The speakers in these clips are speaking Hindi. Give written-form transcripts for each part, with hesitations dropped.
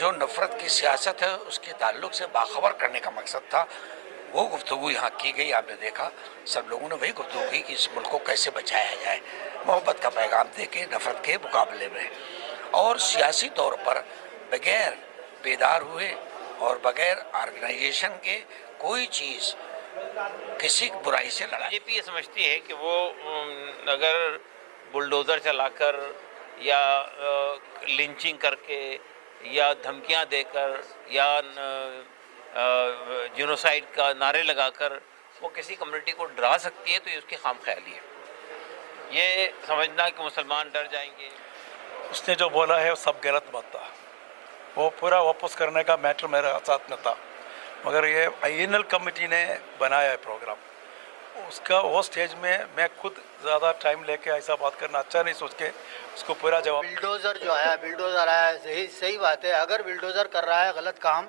जो नफ़रत की सियासत है उसके ताल्लुक से बाखबर करने का मकसद था। वो गुफ्तगू यहाँ की गई, आपने देखा सब लोगों ने वही गुफ्तगू की कि इस मुल्क को कैसे बचाया जाए, मोहब्बत का पैगाम दे के नफ़रत के मुकाबले में। और सियासी तौर पर बगैर बेदार हुए और बगैर ऑर्गेनाइजेशन के कोई चीज़ किसी बुराई से लड़ा। बीजेपी ये समझती है कि वो अगर बुलडोज़र चलाकर या लिंचिंग करके या धमकियां देकर या जिनोसाइड का नारे लगाकर वो किसी कम्युनिटी को डरा सकती है, तो ये उसकी खाम ख्याली है। ये समझना कि मुसलमान डर जाएंगे। उसने जो बोला है वो सब गलत बात था। वो पूरा वापस करने का मैटर मेरे साथ में था, मगर ये आईएनएल कमेटी ने बनाया है प्रोग्राम। उसका वो स्टेज में मैं खुद ज़्यादा टाइम लेके ऐसा बात करना अच्छा नहीं सोच के उसको पूरा जवाब। बिल्डोज़र जो है, बिल्डोज़र है, सही बात है। अगर बिल्डोज़र कर रहा है गलत काम,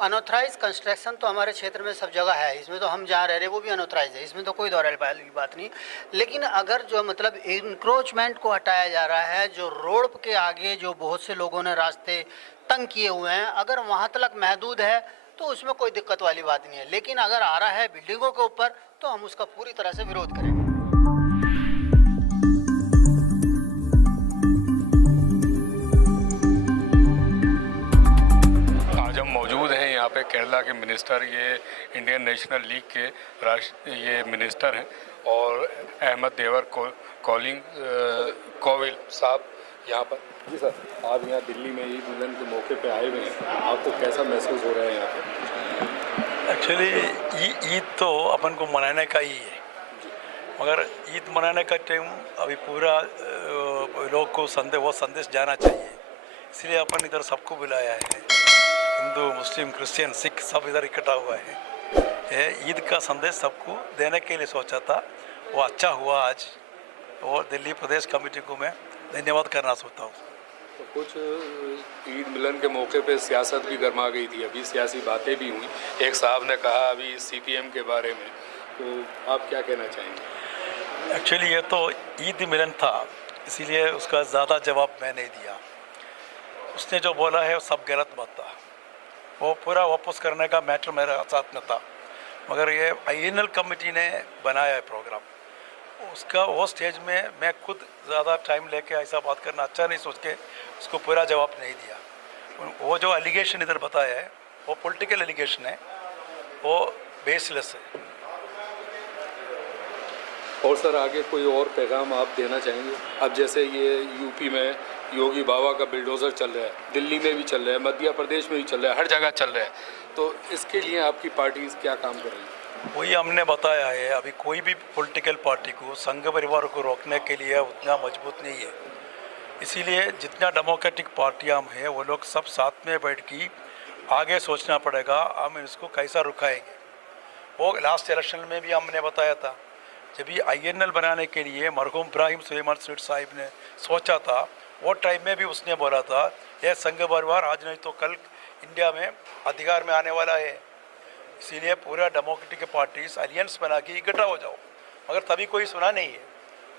अनऑथराइज कंस्ट्रक्शन तो हमारे क्षेत्र में सब जगह है, इसमें तो हम जहाँ रह रहे हैं वो भी अनऑथराइज है, इसमें तो कोई दौराई की बात नहीं। लेकिन अगर जो मतलब इंक्रोचमेंट को हटाया जा रहा है, जो रोड के आगे जो बहुत से लोगों ने रास्ते तंग किए हुए हैं, अगर वहाँ तक महदूद है तो उसमें कोई दिक्कत वाली बात नहीं है। लेकिन अगर आ रहा है बिल्डिंगों के ऊपर तो हम उसका पूरी तरह से विरोध करेंगे। यहाँ पे केरला के मिनिस्टर, ये इंडियन नेशनल लीग के ये मिनिस्टर हैं, और अहमद देवर कोविल साहब यहाँ पर। जी सर, आप यहाँ दिल्ली में ईद मिलन के मौके पे आए हुए हैं, आपको कैसा महसूस हो रहा है यहाँ पे? एक्चुअली ईद तो अपन को मनाने का ही है, मगर ईद मनाने का टाइम अभी पूरा लोग को संदेश जाना चाहिए, इसलिए अपन इधर सबको बुलाया है। हिंदू, मुस्लिम, क्रिश्चियन, सिख सब इधर इकट्ठा हुआ है। ईद का संदेश सबको देने के लिए सोचा था, वो अच्छा हुआ आज। और दिल्ली प्रदेश कमेटी को मैं धन्यवाद करना चाहता हूँ। तो कुछ ईद मिलन के मौके पे सियासत भी गर्मा गई थी, अभी सियासी बातें भी हुई। एक साहब ने कहा अभी सीपीएम के बारे में, तो आप क्या कहना चाहेंगे? एक्चुअली ये तो ईद मिलन था, इसीलिए उसका ज़्यादा जवाब मैं नहीं दिया। उसने जो बोला है वो सब गलत बात था। वो पूरा वापस करने का मैटर मेरे साथ में था, मगर ये आईएनएल कमेटी ने बनाया है प्रोग्राम। उसका वो स्टेज में मैं खुद ज़्यादा टाइम लेके ऐसा बात करना अच्छा नहीं सोच के उसको पूरा जवाब नहीं दिया। वो जो एलिगेशन इधर बताया है वो पॉलिटिकल एलिगेशन है, वो बेसलेस है। और सर आगे कोई और पैगाम आप देना चाहेंगे? अब जैसे ये यूपी में योगी बाबा का बिल्डोज़र चल रहा है, दिल्ली में भी चल रहा है, मध्य प्रदेश में भी चल रहा है, हर जगह चल रहा है, तो इसके लिए आपकी पार्टी क्या काम कर रही है? वही हमने बताया है, अभी कोई भी पॉलिटिकल पार्टी को संघ परिवार को रोकने के लिए उतना मजबूत नहीं है। इसीलिए जितना डेमोक्रेटिक पार्टियाँ हैं वो लोग सब साथ में बैठ के आगे सोचना पड़ेगा हम इसको कैसा रुकाएंगे। वो लास्ट इलेक्शन में भी हमने बताया था, जब ये आईएनएल बनाने के लिए मरहूम इब्राहिम सुलेमान सेठ साहिब ने सोचा था, वो टाइम में भी उसने बोला था यह संघ परिवार आज नहीं तो कल इंडिया में अधिकार में आने वाला है, इसीलिए पूरा डेमोक्रेटिक पार्टीज अलियंस बना के इकट्ठा हो जाओ। मगर तभी कोई सुना नहीं है,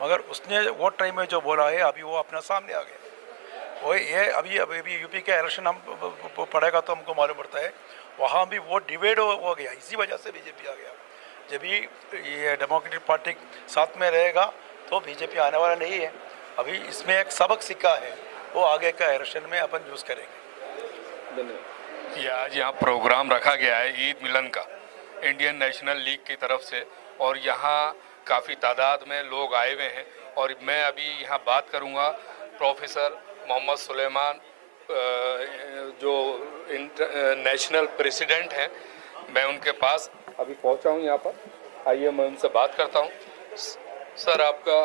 मगर उसने वो टाइम में जो बोला है अभी वो अपना सामने आ गया। वो ये अभी यूपी के इलेक्शन हम पढ़ेगा तो हमको मालूम पड़ता है, वहाँ भी वो डिवाइड हो गया, इसी वजह से बीजेपी आ गया। जब भी ये डेमोक्रेटिक पार्टी साथ में रहेगा तो बीजेपी आने वाला नहीं है। अभी इसमें एक सबक सीखा है, वो आगे का इलेक्शन में अपन यूज़ करेंगे। धन्यवाद। ये आज यहाँ प्रोग्राम रखा गया है ईद मिलन का इंडियन नेशनल लीग की तरफ से, और यहाँ काफ़ी तादाद में लोग आए हुए हैं। और मैं अभी यहाँ बात करूँगा प्रोफेसर मोहम्मद सुलेमान, जो नेशनल प्रेसिडेंट हैं, मैं उनके पास अभी पहुँचा हूँ यहाँ पर। आइए मैं उनसे बात करता हूँ। सर, आपका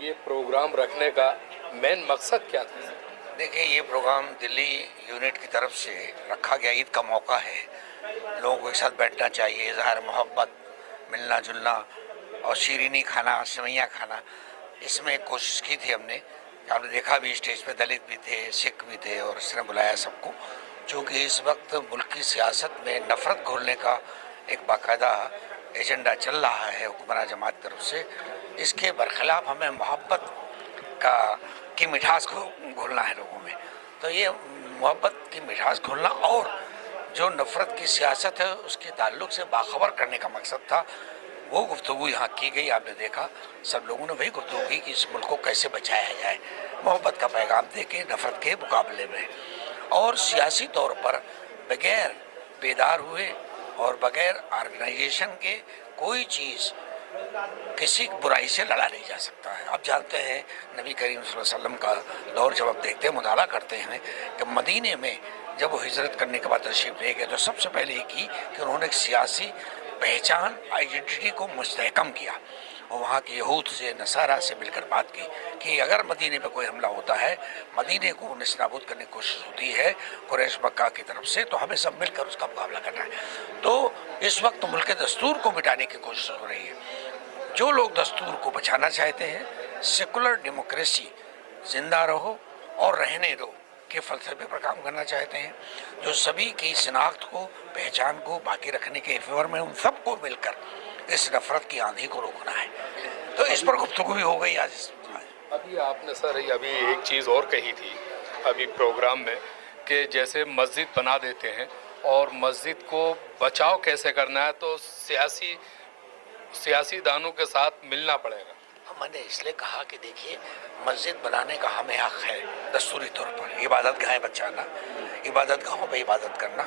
ये प्रोग्राम रखने का मेन मकसद क्या था? देखिए, ये प्रोग्राम दिल्ली यूनिट की तरफ से रखा गया। ईद का मौका है, लोगों को एक साथ बैठना चाहिए, इज़हार मोहब्बत, मिलना जुलना और शीरीनी खाना, सेवइयाँ खाना। इसमें कोशिश की थी हमने, आपने देखा भी स्टेज पे दलित भी थे, सिख भी थे, और इसने बुलाया सबको। चूँकि इस वक्त मुल्क की सियासत में नफ़रत घोलने का एक बाकायदा एजेंडा चल रहा है हुक्मरान जमात की तरफ से, इसके बरखिलाफ़ हमें मोहब्बत की मिठास को घोलना है लोगों में। तो ये मोहब्बत की मिठास घोलना और जो नफ़रत की सियासत है उसके ताल्लुक से बाखबर करने का मकसद था। वो गुफ्तगू यहाँ की गई, आपने देखा सब लोगों ने वही गुफ्तगू की कि इस मुल्क को कैसे बचाया जाए, मोहब्बत का पैगाम दे के नफ़रत के मुकाबले में। और सियासी तौर पर बगैर बेदार हुए और बगैर ऑर्गेनाइजेशन के कोई चीज़ किसी बुराई से लड़ा नहीं जा सकता है। आप जानते हैं नबी करीम सल्लल्लाहु अलैहि वसल्लम का दौर जब आप देखते हैं, मुताला करते हैं कि मदीने में जब वो हिजरत करने के बाद तशरीफ ले गए तो सबसे पहले ये की कि उन्होंने एक सियासी पहचान आइडेंटिटी को मुस्तहकम किया और वहाँ के यहूद से नसारा से मिलकर बात की कि अगर मदीने पे कोई हमला होता है, मदीने को निस्नाबूद करने की कोशिश होती है कुरैश मक्का की तरफ से, तो हमें सब मिलकर उसका मुकाबला करना है। तो इस वक्त मुल्क के दस्तूर को मिटाने की कोशिश हो रही है। जो लोग दस्तूर को बचाना चाहते हैं, सेकुलर डेमोक्रेसी जिंदा रहो और रहने दो के फलसफे पर काम करना चाहते हैं, जो सभी की शिनाख्त को, पहचान को बाकी रखने के फेवर में, उन सबको मिलकर इस नफरत की आंधी को रोकना है। तो इस पर गुफ्तगू भी हो गई आज। अभी आपने सर अभी एक चीज़ और कही थी अभी प्रोग्राम में कि जैसे मस्जिद बना देते हैं और मस्जिद को बचाव कैसे करना है, तो सियासीदानों के साथ मिलना पड़ेगा। मैंने इसलिए कहा कि देखिए, मस्जिद बनाने का हमें हक है दस्तूरी तौर पर, इबादत गाहें बचाना, इबादत गाहों पर इबादत करना,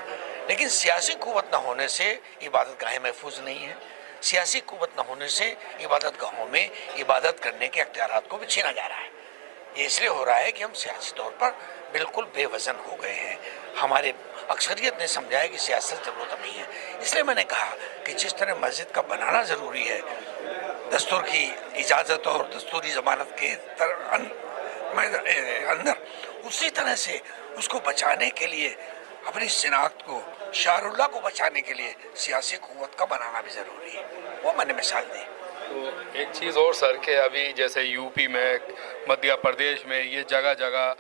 लेकिन सियासी कुव्वत न होने से इबादत गाहें महफूज नहीं है। सियासी कुव्वत न होने से इबादत गाहों में इबादत करने के अख्तियारात को भी छीना जा रहा है। ये इसलिए हो रहा है कि हम सियासी तौर पर बिल्कुल बेवजन हो गए हैं। हमारे अक्सरियत ने समझा है कि सियासत ज़रूरत नहीं है। इसलिए मैंने कहा कि जिस तरह मस्जिद का बनाना ज़रूरी है दस्तूर की इजाज़त और दस्तूरी ज़मानत के अंदर, उसी तरह से उसको बचाने के लिए, अपनी शिनाख्त को, शारुल्लाह को बचाने के लिए सियासी कुव्वत का बनाना भी ज़रूरी है। वो मैंने मिसाल दी। तो एक चीज़ और सर के अभी जैसे यूपी में, मध्य प्रदेश में ये जगह जगह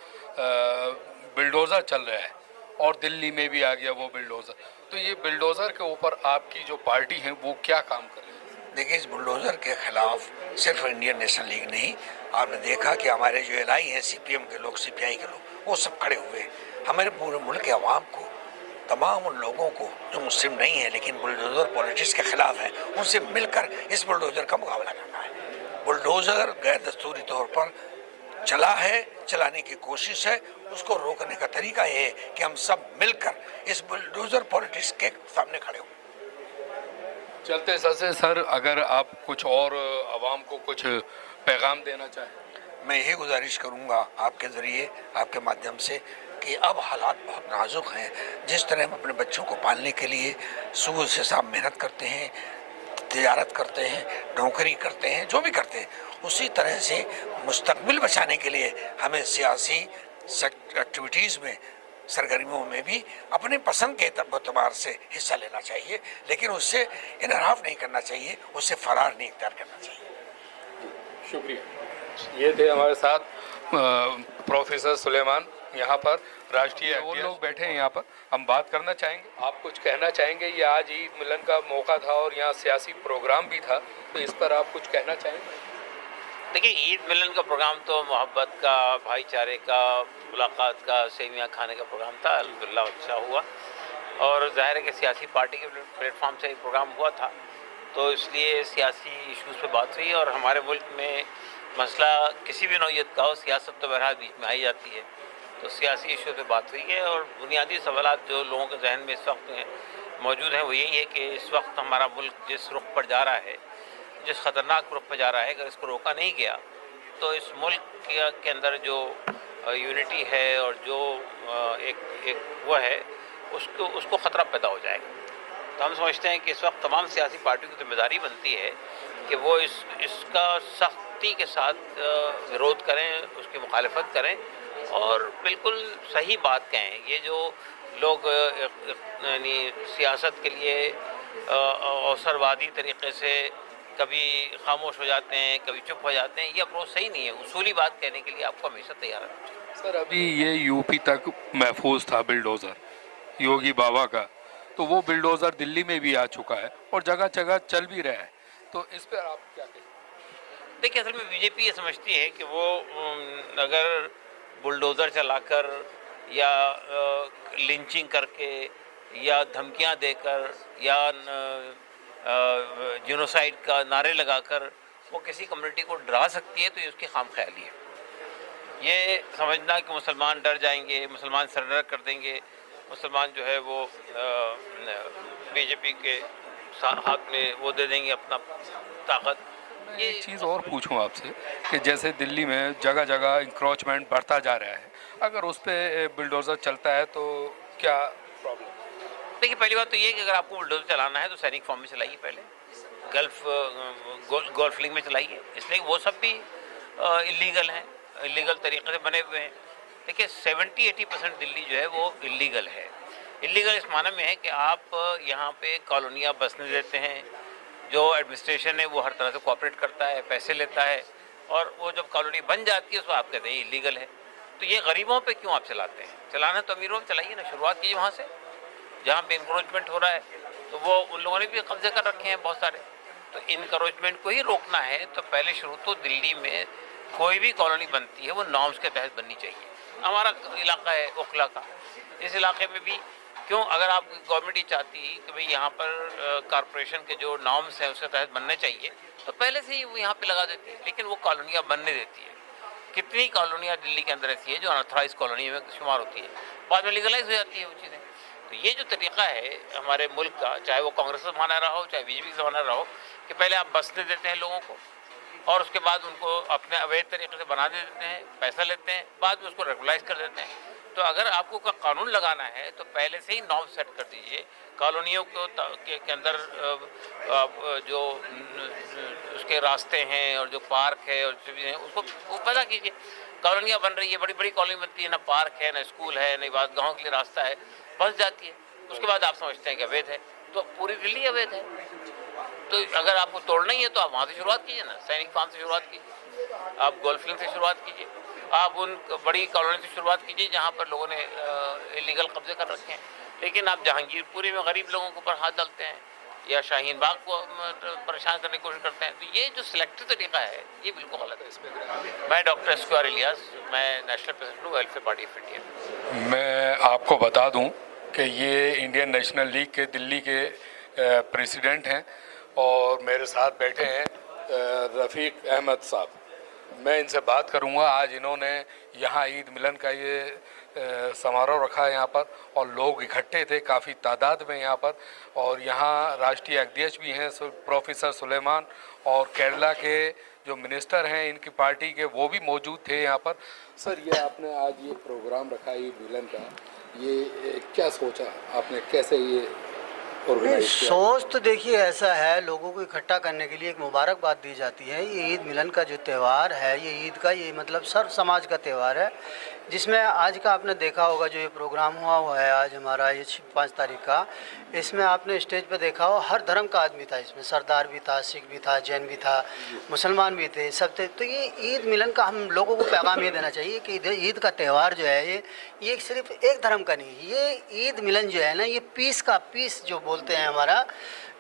बिल्डोज़र चल रहा है और दिल्ली में भी आ गया वो बिल्डोज़र, तो ये बिल्डोज़र के ऊपर आपकी जो पार्टी है वो क्या काम कर रही है? देखिए, इस बुलडोज़र के खिलाफ सिर्फ इंडियन नेशनल लीग नहीं, आपने देखा कि हमारे जो एलआई हैं, सीपीएम के लोग, सीपीआई के लोग, वो सब खड़े हुए। हमारे पूरे मुल्क के अवाम को, तमाम उन लोगों को जो मुस्लिम नहीं है लेकिन बुलडोज़र पॉलिटिक्स के खिलाफ हैं, उनसे मिलकर इस बुलडोज़र का मुकाबला करना है। बुलडोज़र गैर दस्तूरी तौर पर चला है, चलाने की कोशिश है, उसको रोकने का तरीका ये है कि हम सब मिलकर इस बुलडोज़र पॉलिटिक्स के सामने खड़े हों। चलते से सर, अगर आप कुछ और आवाम को कुछ पैगाम देना चाहें? मैं यही गुजारिश करूंगा आपके ज़रिए, आपके माध्यम से, कि अब हालात बहुत नाजुक हैं। जिस तरह हम अपने बच्चों को पालने के लिए सुबह से शाम मेहनत करते हैं, तिजारत करते हैं, नौकरी करते हैं, जो भी करते हैं, उसी तरह से मुस्तकबिल बचाने के लिए हमें सियासी एक्टिविटीज़ में, सरगर्मियों में भी अपने पसंद के एतबार से हिस्सा लेना चाहिए, लेकिन उससे इनहराफ नहीं करना चाहिए, उससे फरार नहीं इख्तियार करना चाहिए। शुक्रिया। ये थे हमारे साथ प्रोफेसर सुलेमान, यहाँ पर राष्ट्रीय और लोग बैठे हैं यहाँ पर। हम बात करना चाहेंगे, आप कुछ कहना चाहेंगे? ये आज ईद मिलन का मौका था और यहाँ सियासी प्रोग्राम भी था, तो इस पर आप कुछ कहना चाहेंगे? देखिए, ईद मिलन का प्रोग्राम तो मोहब्बत का, भाईचारे का, मुलाकात का, सेवियाँ खाने का प्रोग्राम था। अल्हम्दुलिल्लाह अच्छा हुआ और ज़ाहिर है कि सियासी पार्टी के प्लेटफॉर्म से एक प्रोग्राम हुआ था, तो इसलिए सियासी इश्यूज़ पे बात हुई। और हमारे मुल्क में मसला किसी भी नौइयत का हो, सियासत तो बहरहाल बीच में आई जाती है, तो सियासी इशू पे बात हुई है। और बुनियादी सवालात जो लोगों के जहन में इस वक्त मौजूद हैं वो यही है कि इस वक्त हमारा मुल्क जिस रुख पर जा रहा है, जिस ख़तरनाक रुख पर जा रहा है, अगर इसको रोका नहीं गया तो इस मुल्क के अंदर जो यूनिटी है और जो एक वो है, उसको ख़तरा पैदा हो जाएगा। तो हम समझते हैं कि इस वक्त तमाम सियासी पार्टियों की जिम्मेदारी बनती है कि वो इसका सख्ती के साथ विरोध करें, उसकी मुखालफत करें और बिल्कुल सही बात कहें। ये जो लोग यानी सियासत के लिए अवसरवादी तरीक़े से कभी खामोश हो जाते हैं, कभी चुप हो जाते हैं, ये अप्रोच सही नहीं है। उसूली बात कहने के लिए आपको हमेशा तैयार रहना चाहिए। सर, अभी ये यूपी तक महफूज था बिल्डोज़र योगी बाबा का, तो वो बिल्डोज़र दिल्ली में भी आ चुका है और जगह जगह चल भी रहा है, तो इस पर आप क्या कहें? देखिए, असल में बीजेपी ये समझती है कि वो अगर बुलडोज़र चलाकर या लिंचिंग करके या धमकियां देकर या जिनोसाइड का नारे लगाकर वो किसी कम्युनिटी को डरा सकती है, तो ये उसकी खामख्याली है। ये समझना कि मुसलमान डर जाएंगे, मुसलमान सरेंडर कर देंगे, मुसलमान जो है वो बीजेपी के हाथ में वो दे देंगे अपना ताकत। ये एक चीज़ और पूछूं आपसे कि जैसे दिल्ली में जगह जगह इंक्रोचमेंट बढ़ता जा रहा है, अगर उस पर बुलडोज़र चलता है तो क्या प्रॉब्लम? देखिए, पहली बात तो ये कि अगर आपको बुलडोजर चलाना है तो सैनिक फॉर्म में चलाइए, पहले गोल्फ लीग में चलाइए, इसलिए वो सब भी इलीगल हैं, इलीगल तरीके से बने हुए हैं। देखिए 70-80% दिल्ली जो है वो इलीगल है। इलीगल इस माने में है कि आप यहाँ पे कॉलोनियाँ बसने देते हैं, जो एडमिनिस्ट्रेशन है वो हर तरह से कोऑपरेट करता है, पैसे लेता है, और वो जब कॉलोनी बन जाती है उसको आप कहते हैं इलीगल है। तो ये गरीबों पे क्यों आप चलाते हैं? चलाना तो अमीरों में चलाइए ना, शुरुआत कीजिए वहाँ से जहाँ पे इंक्रोचमेंट हो रहा है। तो वो उन लोगों ने भी कब्जे कर रखे हैं बहुत सारे, तो इंक्रोचमेंट को ही रोकना है तो पहले शुरू तो दिल्ली में कोई भी कॉलोनी बनती है वो नॉर्म्स के तहत बननी चाहिए। हमारा इलाका है ओखला का, इस इलाके में भी क्यों, अगर आप गवर्नमेंट ही चाहती कि भाई यहाँ पर कॉरपोरेशन के जो नॉर्म्स हैं उसके तहत बनने चाहिए तो पहले से ही वो यहाँ पे लगा देती है, लेकिन वो कॉलोनियाँ बनने देती है। कितनी कॉलोनियाँ दिल्ली के अंदर ऐसी है जो अनऑथराइज कॉलोनी में शुमार होती है, बाद में लीगलाइज हो जाती है वो चीज़ें। तो ये जो तरीका है हमारे मुल्क का, चाहे वो कांग्रेस का ज़माना रहा हो चाहे बीजेपी का ज़माना रहा हो, कि पहले आप बसने देते हैं लोगों को और उसके बाद उनको अपने अवैध तरीके से बना देते हैं, पैसा लेते हैं, बाद में उसको रेगुलाइज कर देते हैं। तो अगर आपको का कानून लगाना है तो पहले से ही नॉर्म सेट कर दीजिए कॉलोनियों को के अंदर जो उसके रास्ते हैं और जो पार्क है और जो भी हैं उसको वो पैदा कीजिए। कॉलोनियाँ बन रही है, बड़ी बड़ी कॉलोनी बनती है, ना पार्क है ना स्कूल है ना बात गाँव के लिए रास्ता है, बस जाती है। उसके बाद आप समझते हैं कि अवैध है, तो पूरी दिल्ली अवैध है। तो अगर आपको तोड़ना ही है तो आप वहाँ से शुरुआत कीजिए ना, सैनिक फार्म से शुरुआत कीजिए, आप गोल्फ लिंक से शुरुआत कीजिए, आप उन बड़ी कॉलोनी से शुरुआत कीजिए जहाँ पर लोगों ने इलीगल कब्जे कर रखे हैं। लेकिन आप जहांगीरपुरी में गरीब लोगों के ऊपर हाथ डालते हैं या शाहीन बाग को परेशान करने की कोशिश करते हैं, तो ये जो सिलेक्टिव तरीका है ये बिल्कुल गलत है। इसमें मैं डॉक्टर एसक्यूआर इलियास, मैं नेशनल प्रेसिडेंट हूँ वेलफेयर पार्टी ऑफ इंडिया। मैं आपको बता दूं कि ये इंडियन नेशनल लीग के दिल्ली के प्रेसिडेंट हैं और मेरे साथ बैठे हैं रफ़ीक अहमद साहब। मैं इनसे बात करूंगा। आज इन्होंने यहाँ ईद मिलन का ये समारोह रखा है यहाँ पर और लोग इकट्ठे थे काफ़ी तादाद में यहाँ पर, और यहाँ राष्ट्रीय अध्यक्ष भी हैं प्रोफेसर सुलेमान, और केरला के जो मिनिस्टर हैं इनकी पार्टी के वो भी मौजूद थे यहाँ पर। सर, ये आपने आज ये प्रोग्राम रखा ईद मिलन का, ये क्या सोचा आपने, कैसे ये सोच तो देखिए ऐसा है, लोगों को इकट्ठा करने के लिए एक मुबारकबाद दी जाती है। ये ईद मिलन का जो त्यौहार है, ये ईद का ये मतलब सर्व समाज का त्यौहार है, जिसमें आज का आपने देखा होगा जो ये प्रोग्राम हुआ है आज हमारा ये 5 तारीख का, इसमें आपने स्टेज पे देखा हो हर धर्म का आदमी था, इसमें सरदार भी था, सिख भी था, जैन भी था, मुसलमान भी थे, सब थे। तो ये ईद मिलन का हम लोगों को पैगाम ये देना चाहिए कि ईद का त्यौहार जो है ये सिर्फ एक धर्म का नहीं, ये ईद मिलन जो है ना, ये पीस जो बोलते हैं हमारा,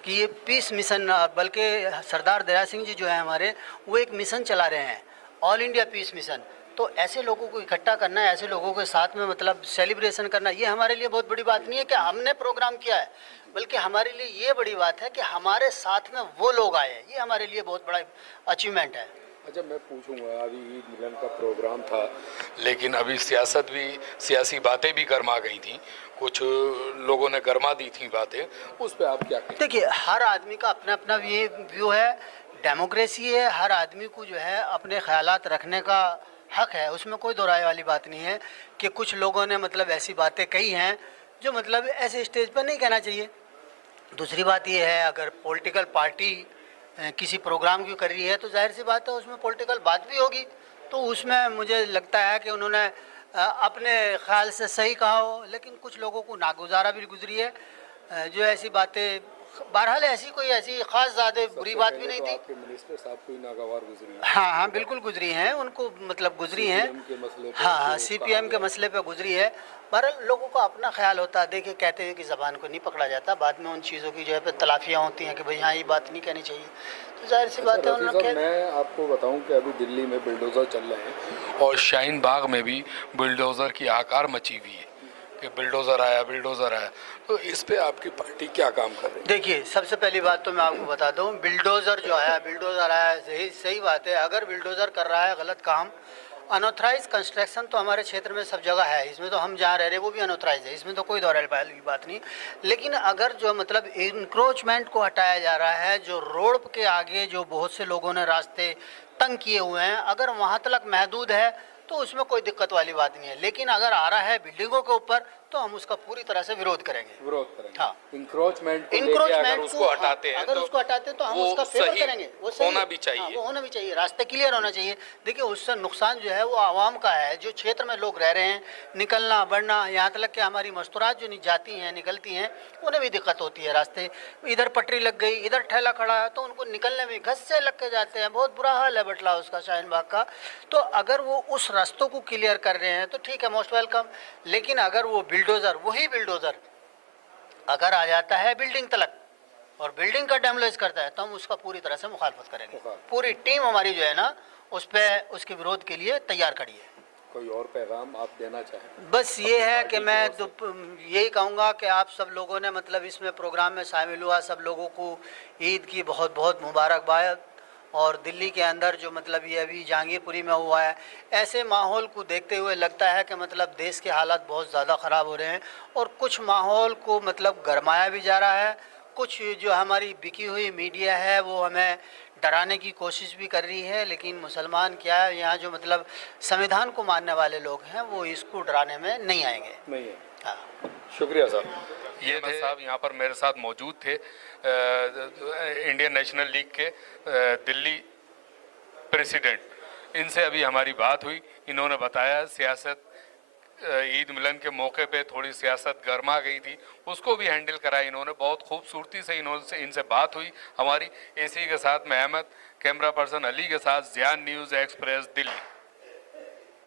कि ये पीस मिशन, बल्कि सरदार दया सिंह जी जो है हमारे, वो एक मिशन चला रहे हैं, ऑल इंडिया पीस मिशन। तो ऐसे लोगों को इकट्ठा करना है, ऐसे लोगों के साथ में मतलब सेलिब्रेशन करना, ये हमारे लिए बहुत बड़ी बात नहीं है कि हमने प्रोग्राम किया है, बल्कि हमारे लिए ये बड़ी बात है कि हमारे साथ में वो लोग आए हैं, ये हमारे लिए बहुत बड़ा अचीवमेंट है। अच्छा, मैं पूछूंगा, अभी ईद मिलन का प्रोग्राम था लेकिन अभी सियासी बातें भी गर्मा गई थी, कुछ लोगों ने गर्मा दी थी बातें, उस पर आप क्या कहें? देखिए, हर आदमी का अपना अपना ये व्यू है, डेमोक्रेसी है, हर आदमी को जो है अपने ख्यालात रखने का हक है, उसमें कोई दो राय वाली बात नहीं है कि कुछ लोगों ने मतलब ऐसी बातें कही हैं जो मतलब ऐसे स्टेज पर नहीं कहना चाहिए। दूसरी बात ये है, अगर पॉलिटिकल पार्टी किसी प्रोग्राम की कर रही है तो जाहिर सी बात है उसमें पॉलिटिकल बात भी होगी, तो उसमें मुझे लगता है कि उन्होंने अपने ख्याल से सही कहा हो, लेकिन कुछ लोगों को नागुजारा भी गुजरी है जो ऐसी बातें बहरहाल ऐसी खास ज़्यादा बुरी बात भी नहीं थी। आपके मिनिस्टर साहब कोई नागवार गुजरी हैं। हाँ हाँ बिल्कुल गुजरी हैं, उनको मतलब गुजरी हैं। CPM के मसले पे हाँ हाँ जो सीपीएम कहा के गया। मसले पे गुजरी है। बहरहाल लोगों का अपना ख्याल होता है, देखिए कहते हैं कि ज़बान को नहीं पकड़ा जाता, बाद में उन चीज़ों की जो है तलाफियाँ होती हैं कि भाई हाँ ये बात नहीं कहनी चाहिए, तो जाहिर सी बात है रफ़ी उन्होंने साहब, मैं आपको बताऊं कि अभी दिल्ली में बुलडोज़र चल रहे हैं और शाहीन बाग में भी बुलडोज़र की आकार मची हुई है कि बुलडोज़र आया, तो इस पे आपकी पार्टी क्या काम कर रही है? देखिए सबसे पहली बात तो मैं आपको बता दूं, बिल्डोज़र जो है बिल्डोज़र आया है, सही बात है। अगर बिल्डोज़र कर रहा है गलत काम, अनऑथराइज कंस्ट्रक्शन तो हमारे क्षेत्र में सब जगह है, इसमें तो हम जहाँ रह रहे हैं वो भी अनऑथराइज है, इसमें तो कोई दौरान की बात नहीं। लेकिन अगर जो मतलब इंक्रोचमेंट को हटाया जा रहा है, जो रोड के आगे जो बहुत से लोगों ने रास्ते तंग किए हुए हैं, अगर वहाँ तक महदूद है तो उसमें कोई दिक्कत वाली बात नहीं है। लेकिन अगर आ रहा है बिल्डिंगों के ऊपर तो हम उसका पूरी तरह से विरोध करेंगे। हाँ, इंक्रोचमेंट को लेके अगर उसको हटाते हैं अगर उसको हटाते तो हम वो उसका फेवर सही करेंगे, वो सही होना भी चाहिए। हाँ, वो होना भी चाहिए, रास्ते क्लियर होना चाहिए। देखिए उससे नुकसान जो है वो आवाम का है, जो क्षेत्र में लोग रह रहे हैं, निकलना बढ़ना, यहाँ तक कि हमारी मस्तूरात जो जाती हैं निकलती हैं उन्हें भी दिक्कत होती है। रास्ते इधर पटरी लग गई, इधर ठेला खड़ा है, तो उनको निकलने में घस से लग के जाते हैं, बहुत बुरा हाल है बटला उसका, शाहीन बाग का। तो अगर वो उस रास्तों को क्लियर कर रहे हैं तो ठीक है, मोस्ट वेलकम। लेकिन अगर वो बिल्डोज़र, वही बिल्डोज़र अगर आ जाता है बिल्डिंग तलक और बिल्डिंग का डैमेज करता है तो हम उसका पूरी तरह से मुखालफत करेंगे। पूरी टीम हमारी जो है ना उस पर उसके विरोध के लिए तैयार खड़ी है। कोई और पैगाम आप देना चाहें? बस ये है कि मैं यही कहूँगा कि आप सब लोगों ने मतलब इसमें प्रोग्राम में शामिल हुआ, सब लोगों को ईद की बहुत बहुत मुबारकबाद। और दिल्ली के अंदर जो मतलब ये अभी जहांगीरपुरी में हुआ है, ऐसे माहौल को देखते हुए लगता है कि मतलब देश के हालात बहुत ज़्यादा ख़राब हो रहे हैं और कुछ माहौल को मतलब गरमाया भी जा रहा है। कुछ जो हमारी बिकी हुई मीडिया है वो हमें डराने की कोशिश भी कर रही है, लेकिन मुसलमान क्या है, यहाँ जो मतलब संविधान को मानने वाले लोग हैं वो इसको डराने में नहीं आएंगे। नहीं है। हाँ, शुक्रिया साहब। ये थे साहब यहाँ पर मेरे साथ मौजूद थे, इंडियन नेशनल लीग के दिल्ली प्रेसिडेंट। इनसे अभी हमारी बात हुई, इन्होंने बताया सियासत ईद मिलन के मौके पे थोड़ी सियासत गर्मा गई थी, उसको भी हैंडल करा इन्होंने बहुत खूबसूरती से। इनसे बात हुई हमारी। एसी के साथ मैं अहमद, कैमरा पर्सन अली के साथ ज़ियान न्यूज़ एक्सप्रेस दिल्ली।